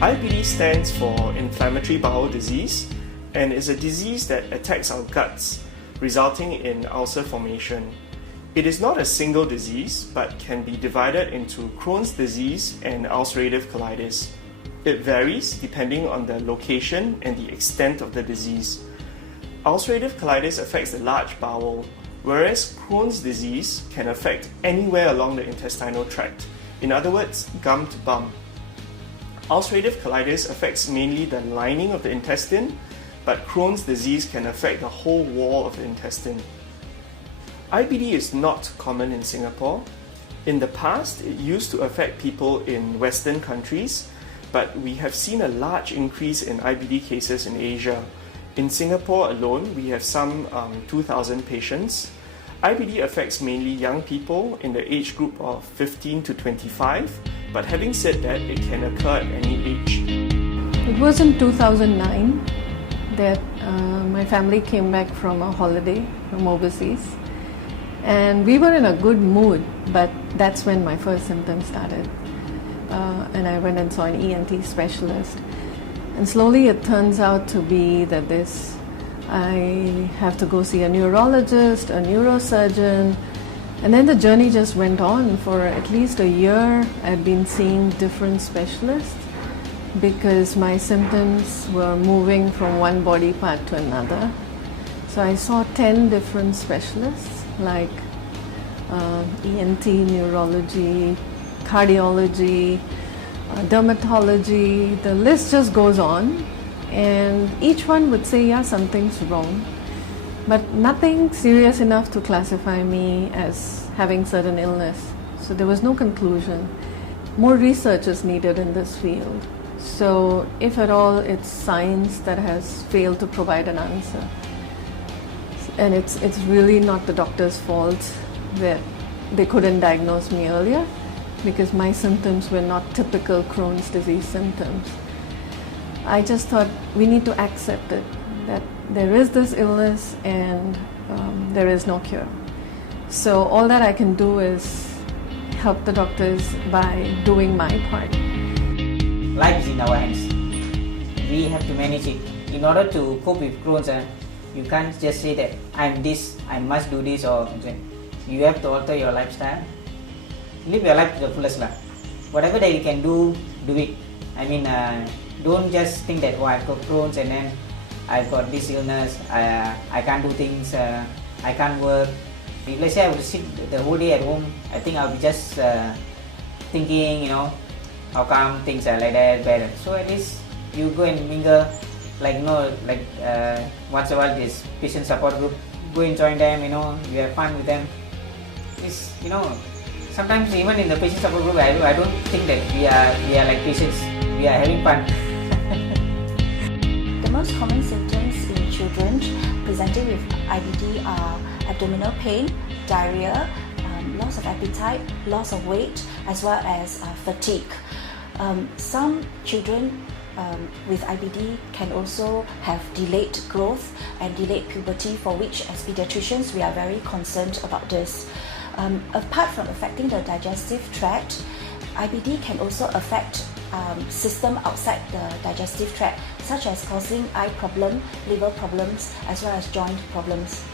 IBD stands for inflammatory bowel disease and is a disease that attacks our guts, resulting in ulcer formation. It is not a single disease, but can be divided into Crohn's disease and ulcerative colitis. It varies depending on the location and the extent of the disease. Ulcerative colitis affects the large bowel, whereas Crohn's disease can affect anywhere along the intestinal tract. In other words, gum to bum. Ulcerative colitis affects mainly the lining of the intestine, but Crohn's disease can affect the whole wall of the intestine. IBD is not common in Singapore. In the past, it used to affect people in Western countries, but we have seen a large increase in IBD cases in Asia. In Singapore alone, we have some 2,000 patients. IBD affects mainly young people in the age group of 15 to 25, but having said that, it can occur at any age. It was in 2009 that my family came back from a holiday from overseas, and we were in a good mood, but that's when my first symptoms started. And I went and saw an ENT specialist, and slowly it turns out to be that I have to go see a neurologist, a neurosurgeon, and then the journey just went on. For at least a year I'd been seeing different specialists because my symptoms were moving from one body part to another. So I saw 10 different specialists like ENT, neurology, cardiology, dermatology, the list just goes on, and each one would say, yeah, something's wrong, but nothing serious enough to classify me as having certain illness. So there was no conclusion. More research is needed in this field. So if at all, it's science that has failed to provide an answer. And it's really not the doctor's fault that they couldn't diagnose me earlier, because my symptoms were not typical Crohn's disease symptoms. I just thought we need to accept it, that there is this illness and there is no cure. So all that I can do is help the doctors by doing my part. Life is in our hands. We have to manage it. In order to cope with Crohn's, you can't just say that I'm this, I must do this, or you have to alter your lifestyle. Live your life to the fullest. Whatever that you can do, do it. I mean, don't just think that, oh, I've got Crohn's and then I've got this illness, I can't do things, I can't work. If let's say I would sit the whole day at home, I think I'll be just thinking, how come things are like that, bad. So at least you go and mingle, once a while this patient support group, go and join them, you have fun with them. It's, sometimes even in the patient support group, I don't think that we are like patients, we are having fun. The most common symptoms in children presenting with IBD are abdominal pain, diarrhea, loss of appetite, loss of weight, as well as fatigue. Some children with IBD can also have delayed growth and delayed puberty, for which as pediatricians we are very concerned about this. Apart from affecting the digestive tract, IBD can also affect system outside the digestive tract, such as causing eye problem, liver problems, as well as joint problems.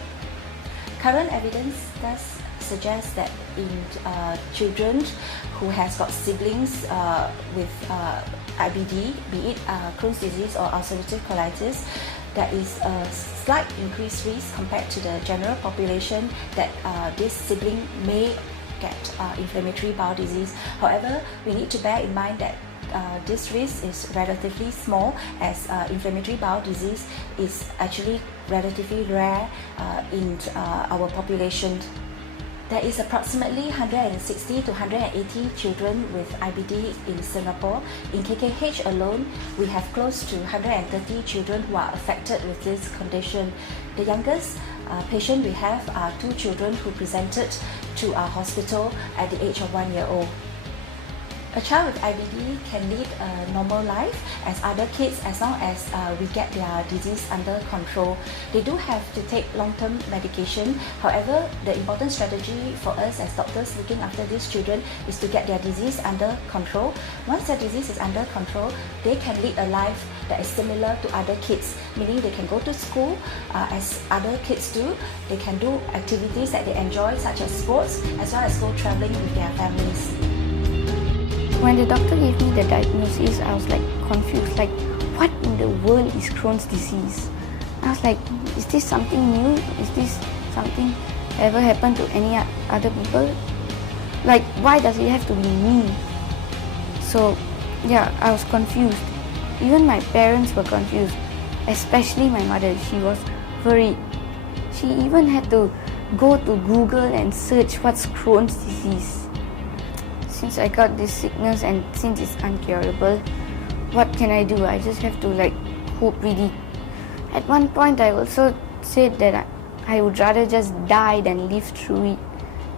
Current evidence does suggest that in children who has got siblings with IBD, be it Crohn's disease or ulcerative colitis, there is a slight increased risk compared to the general population that this sibling may get inflammatory bowel disease. However, we need to bear in mind that this risk is relatively small, as inflammatory bowel disease is actually relatively rare in our population. There is approximately 160 to 180 children with IBD in Singapore. In KKH alone, we have close to 130 children who are affected with this condition. The youngest patient we have are 2 children who presented to our hospital at the age of 1 year old. A child with IBD can lead a normal life as other kids as long as we get their disease under control. They do have to take long-term medication. However, the important strategy for us as doctors looking after these children is to get their disease under control. Once their disease is under control, they can lead a life that is similar to other kids, meaning they can go to school as other kids do. They can do activities that they enjoy such as sports, as well as go traveling with their families. When the doctor gave me the diagnosis, I was like confused, like what in the world is Crohn's disease? I was like, is this something new? Is this something ever happened to any other people? Like, why does it have to be me? So yeah, I was confused. Even my parents were confused, especially my mother. She was worried. She even had to go to Google and search what's Crohn's disease. Since I got this sickness and since it's incurable, what can I do? I just have to hope really. At one point I also said that I would rather just die than live through it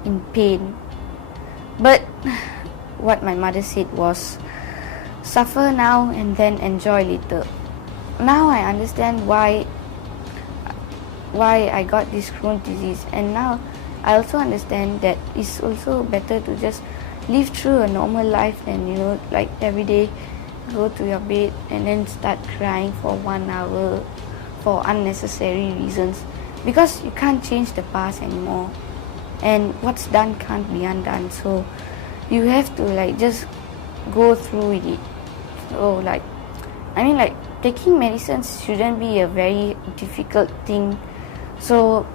in pain. But what my mother said was, suffer now and then enjoy later. Now I understand why I got this Crohn's disease, and now I also understand that it's also better to just live through a normal life than every day go to your bed and then start crying for 1 hour for unnecessary reasons, because you can't change the past anymore and what's done can't be undone. So you have to just go through with it. So taking medicines shouldn't be a very difficult thing. So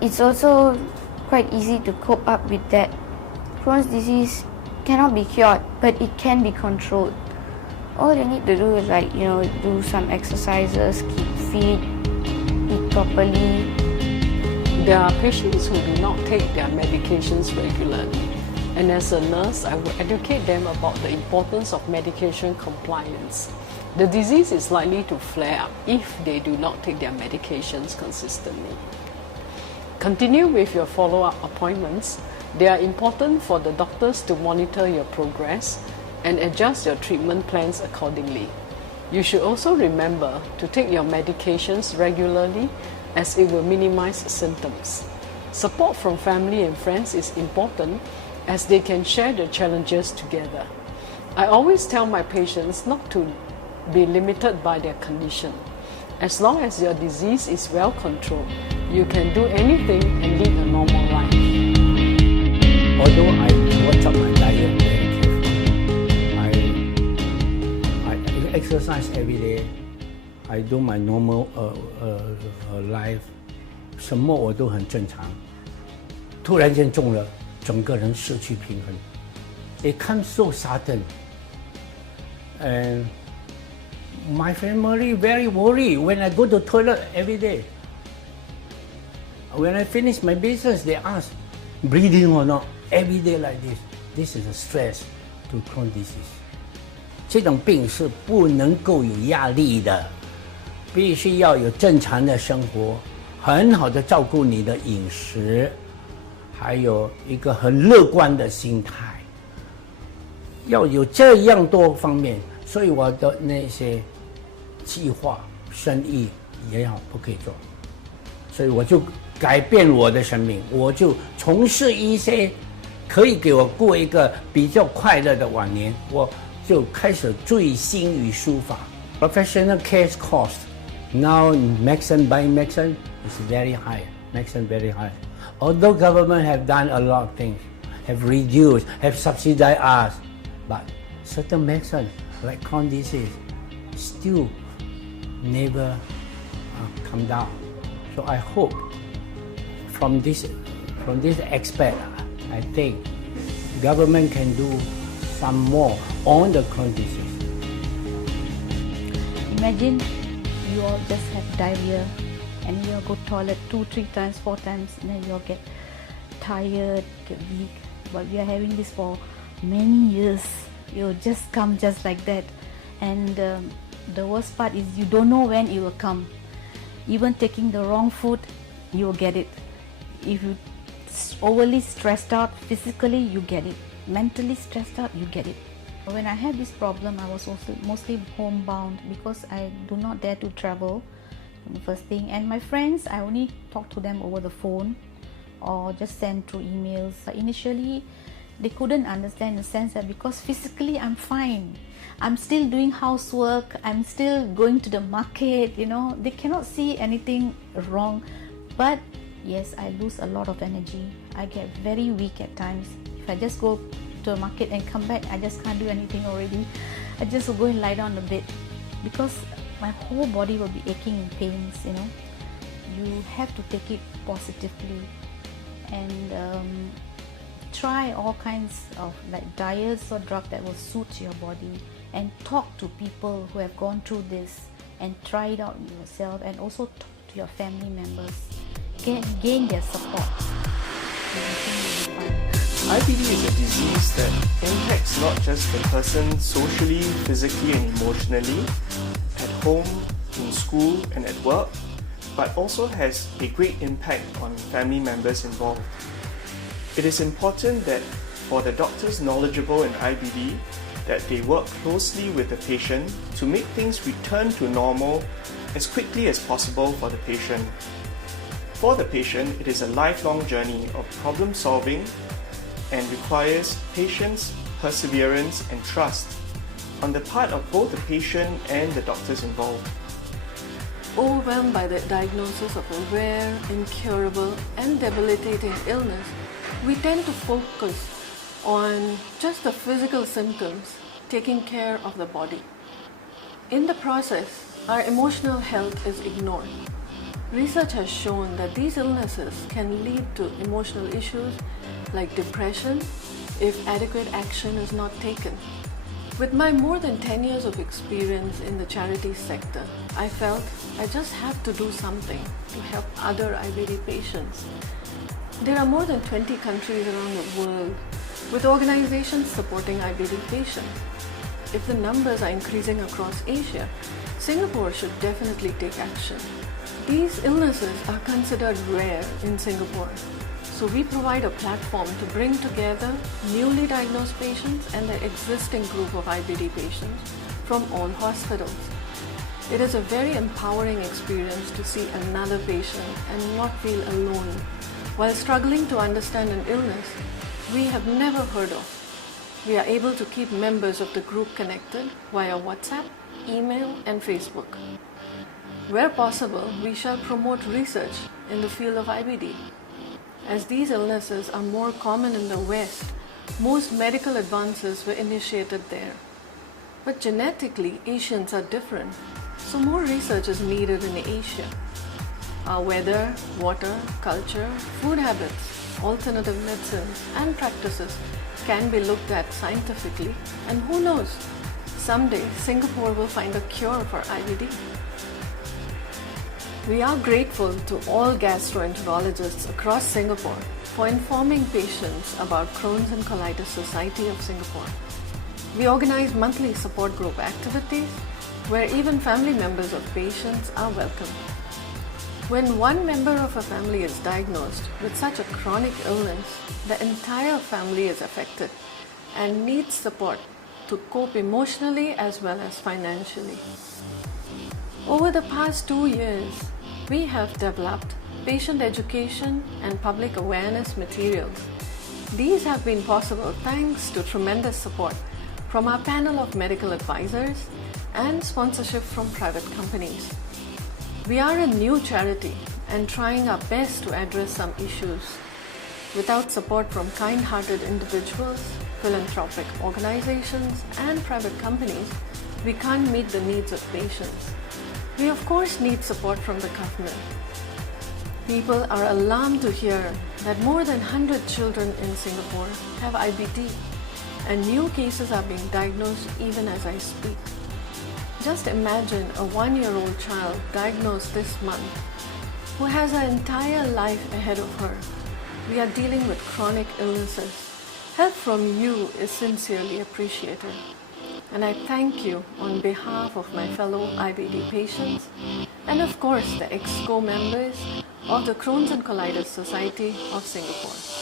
it's also quite easy to cope up with that. Crohn's disease cannot be cured, but it can be controlled. All you need to do is do some exercises, keep fit, eat properly. There are patients who do not take their medications regularly, and as a nurse, I will educate them about the importance of medication compliance. The disease is likely to flare up if they do not take their medications consistently. Continue with your follow-up appointments. They are important for the doctors to monitor your progress and adjust your treatment plans accordingly. You should also remember to take your medications regularly, as it will minimize symptoms. Support from family and friends is important, as they can share the challenges together. I always tell my patients not to be limited by their condition. As long as your disease is well controlled, you can do anything and lead a normal life. Although I watch up my diet very carefully, I exercise every day. I do my normal life， 什么我都很正常。突然间中了，整个人失去平衡。It comes so sudden, and my family very worried when I go to toilet every day. When I finish my business, they ask, breathing or not, every day like this. This is a stress to Crohn's disease. 这种病是不能够有压力的，必须要有正常的生活，很好的照顾你的饮食，还有一个很乐观的心态，要有这样多方面，所以我的那些计划、生意也好不可以做，所以我就改变我的生命，我就从事一些可以给我过一个比较快乐的晚年，我就开始醉心于书法。Professional case cost now medicine buying medicine is very high. Medicine very high. Although government have done a lot of things, have reduced, have subsidized us, but certain medicine like Crohn's disease still never come down. So I hope from this aspect, I think government can do some more on the Crohn's disease. Imagine you all just have diarrhea and you'll go toilet 2, 3 times, 4 times, and then you'll get tired, get weak. But we are having this for many years. You'll just come just like that. And the worst part is you don't know when it will come. Even taking the wrong food, you will get it. If you overly stressed out physically, you get it. mentally stressed out, you get it. When I had this problem, I was also mostly homebound because I do not dare to travel, the first thing. And my friends, I only talk to them over the phone or just send through emails. Initially, they couldn't understand in the sense that because physically I'm fine, I'm still doing housework, I'm still going to the market, they cannot see anything wrong. But yes, I lose a lot of energy. I get very weak at times. If I just go to the market and come back, I just can't do anything already. I just will go and lie down a bit because my whole body will be aching in pains, You have to take it positively and try all kinds of diets or drugs that will suit your body, and talk to people who have gone through this and try it out yourself, and also talk to your family members. Gain their support. IBD is a disease that impacts not just the person socially, physically and emotionally, at home, in school and at work, but also has a great impact on family members involved. It is important that for the doctors knowledgeable in IBD, that they work closely with the patient to make things return to normal as quickly as possible for the patient. For the patient, it is a lifelong journey of problem solving and requires patience, perseverance and trust on the part of both the patient and the doctors involved. Overwhelmed by the diagnosis of a rare, incurable and debilitating illness, we tend to focus on just the physical symptoms, taking care of the body. In the process, our emotional health is ignored. Research has shown that these illnesses can lead to emotional issues like depression if adequate action is not taken. With my more than 10 years of experience in the charity sector, I felt I just have to do something to help other IBD patients. There are more than 20 countries around the world with organizations supporting IBD patients. If the numbers are increasing across Asia, Singapore should definitely take action. These illnesses are considered rare in Singapore, so we provide a platform to bring together newly diagnosed patients and the existing group of IBD patients from all hospitals. It is a very empowering experience to see another patient and not feel alone while struggling to understand an illness we have never heard of. We are able to keep members of the group connected via WhatsApp, email and Facebook. Where possible, we shall promote research in the field of IBD. As these illnesses are more common in the West, most medical advances were initiated there. But genetically, Asians are different, so more research is needed in Asia. Our weather, water, culture, food habits, alternative medicines and practices can be looked at scientifically, and who knows, someday Singapore will find a cure for IBD. We are grateful to all gastroenterologists across Singapore for informing patients about Crohn's and Colitis Society of Singapore. We organize monthly support group activities where even family members of patients are welcome. When one member of a family is diagnosed with such a chronic illness, the entire family is affected and needs support to cope emotionally as well as financially. Over the past 2 years, we have developed patient education and public awareness materials. These have been possible thanks to tremendous support from our panel of medical advisors and sponsorship from private companies. We are a new charity and trying our best to address some issues. Without support from kind-hearted individuals, philanthropic organizations and private companies, we can't meet the needs of patients. We of course need support from the government. People are alarmed to hear that more than 100 children in Singapore have IBD and new cases are being diagnosed even as I speak. Just imagine a 1-year-old child diagnosed this month who has her entire life ahead of her. We are dealing with chronic illnesses. Help from you is sincerely appreciated. And I thank you on behalf of my fellow IBD patients and of course the EXCO members of the Crohn's and Colitis Society of Singapore.